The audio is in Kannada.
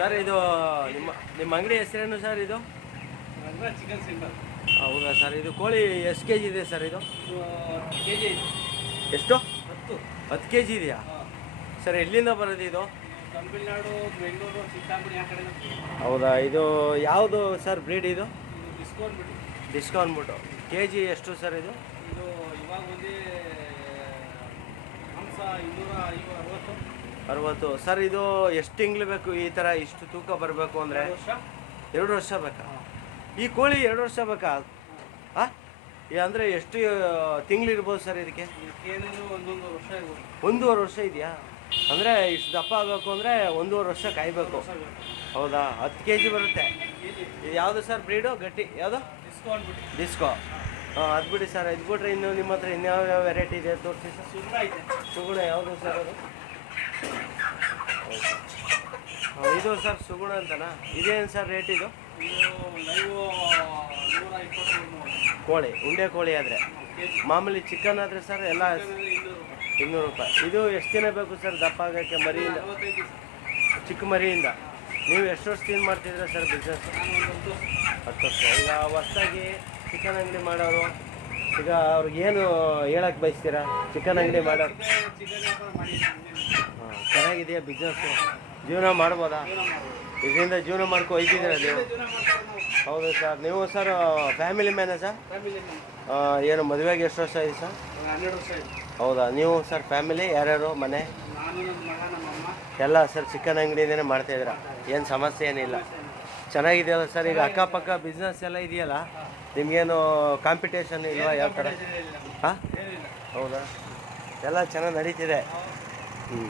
ಸರ್ ಇದು ನಿಮ್ಮ ಅಂಗಡಿ ಹೆಸರೇನು ಸರ್ ಇದು? Chicken centre. ಹೌದಾ ಸರ್, ಇದು ಕೋಳಿ ಎಷ್ಟು ಕೆ ಜಿ ಇದೆ ಸರ್ ಇದು? ಕೆ ಜಿ ಎಷ್ಟು? 10. 10 ಕೆ ಜಿ ಇದೆಯಾ ಸರ್? ಎಲ್ಲಿಂದ ಬರೋದು ಇದು? ತಮಿಳ್ನಾಡು, ಬೆಂಗಳೂರು, ಚಿಕ್ಕಬಳ್ಳಾಪುರ ಆ ಕಡೆ. ಹೌದಾ, ಇದು ಯಾವುದು ಸರ್ ಬ್ರೀಡ್ ಇದು? ಡಿಸ್ಕೌಂಟ್ ಬಿಟ್ಟು. ಡಿಸ್ಕೌಂಟ್ ಬಿಟ್ಟು ಕೆ ಜಿ ಎಷ್ಟು ಸರ್ ಇದು? ಇದು ಇವಾಗ ಒಂದೇ ಮಾಂಸ 260 ಸರ್. ಇದು ಎಷ್ಟು ತಿಂಗಳು ಬೇಕು ಈ ಥರ ಇಷ್ಟು ತೂಕ ಬರಬೇಕು ಅಂದರೆ? 2 ವರ್ಷ ಬೇಕಾ? ಈ ಕೋಳಿ 2 ವರ್ಷ ಬೇಕಾ? ಹಾಂ, ಅಂದರೆ ಎಷ್ಟು ತಿಂಗಳಿರ್ಬೋದು ಸರ್ ಇದಕ್ಕೆ? ಏನೇನು ಒಂದೊಂದು ವರ್ಷ ಇರ್ಬೋದು. 1.5 ವರ್ಷ ಇದೆಯಾ? ಅಂದರೆ ಇಷ್ಟು ದಪ್ಪ ಆಗಬೇಕು ಅಂದರೆ 1.5 ವರ್ಷ ಕಾಯಬೇಕು. ಹೌದಾ, 10 ಕೆ ಜಿ ಬರುತ್ತೆ. ಇದು ಯಾವುದು ಸರ್ ಬ್ರೀಡು? ಗಟ್ಟಿ ಯಾವುದು? ಡಿಸ್ಕೌಂಟ್ ಬಿಟ್ಟು. ಡಿಸ್ಕೋ. ಹಾಂ, ಅದು ಬಿಡಿ ಸರ್. ಇದು ಬಿಟ್ರೆ ಇನ್ನು ನಿಮ್ಮ ಹತ್ರ ಇನ್ಯಾವ್ಯಾವ ವೆರೈಟಿ ಇದೆ ತೋರಿಸಿ ಸರ್. ಸುಗುಣ ಐತೆ. ಸುಗುಣ ಯಾವುದು ಸರ್ ಅದು? ಇದು ಸರ್ ಸುಗುಣ ಅಂತನಾ? ಇದೇನು ಸರ್ ರೇಟ್ ಇದು? ಇದು ಲೈವ್ 120 ಕೋಳಿ, ಉಂಡೆ ಕೋಳಿ ಆದರೆ. ಮಾಮೂಲಿ ಚಿಕನ್ ಆದರೆ ಸರ್ ಎಲ್ಲ 200. 200 ರೂಪಾಯಿ. ಇದು ಎಷ್ಟು ದಿನ ಬೇಕು ಸರ್ ದಪ್ಪ ಆಗೋಕ್ಕೆ ಮರಿಯಿಂದ? 45. ಚಿಕ್ಕ ಮರಿಯಿಂದ. ನೀವು ಎಷ್ಟು ವರ್ಷದಿಂದ ಮಾಡ್ತಿದ್ದೀರಾ ಸರ್ ಬಿಸ್ನೆಸ್? ನಾನು 10 ವರ್ಷ. ಈಗ ಹೊಸ್ದಾಗಿ ಚಿಕನ್ ಅಂಗಡಿ ಮಾಡೋರು, ಈಗ ಅವ್ರಿಗೇನು ಹೇಳಕ್ಕೆ ಬಯಸ್ತೀರಾ? ಚಿಕನ್ ಅಂಗಡಿ ಮಾಡೋರು ಚಿಕನ್ ವ್ಯಾಪಾರ ಮಾಡಿದ್ದೀನಿ. ಹಾಂ, ಚೆನ್ನಾಗಿದೆಯಾ ಬಿಸ್ನೆಸ್ಸು? ಜೀವನ ಮಾಡ್ಬೋದಾ? ಇದರಿಂದ ಜೀವನ ಮಾಡ್ಕೊ ಹೋಯ್ತಿದ್ದೀರಾ ನೀವು? ಹೌದು ಸರ್. ನೀವು ಸರ್ ಫ್ಯಾಮಿಲಿ ಮ್ಯಾನ ಸರ್? ಏನು ಮದುವೆಗೆ ಎಷ್ಟು ವರ್ಷ ಇದೆ ಸರ್? 12 ವರ್ಷ ಆಯ್ತು. ಹೌದಾ, ನೀವು ಸರ್ ಫ್ಯಾಮಿಲಿ ಯಾರ್ಯಾರು ಮನೆ? ನಾನು, ನನ್ನ ಮಗ, ನಮ್ಮಮ್ಮ. ಎಲ್ಲ ಸರ್ ಚಿಕನ್ ಅಂಗಡಿನೇ ಮಾಡ್ತಾಯಿದ್ದೀರಾ? ಏನು ಸಮಸ್ಯೆ ಏನಿಲ್ಲ? ಚೆನ್ನಾಗಿದೆಯಲ್ಲ ಸರ್? ಈಗ ಅಕ್ಕಪಕ್ಕ ಬಿಸ್ನೆಸ್ ಎಲ್ಲ ಇದೆಯಲ್ಲ, ನಿಮಗೇನು ಕಾಂಪಿಟೇಷನ್ ಇಲ್ವಾ? ಯಾವ ಥರ? ಹಾಂ, ಹೌದಾ, ಎಲ್ಲ ಚೆನ್ನಾಗಿ ನಡೀತಿದೆ. ಹ್ಞೂ.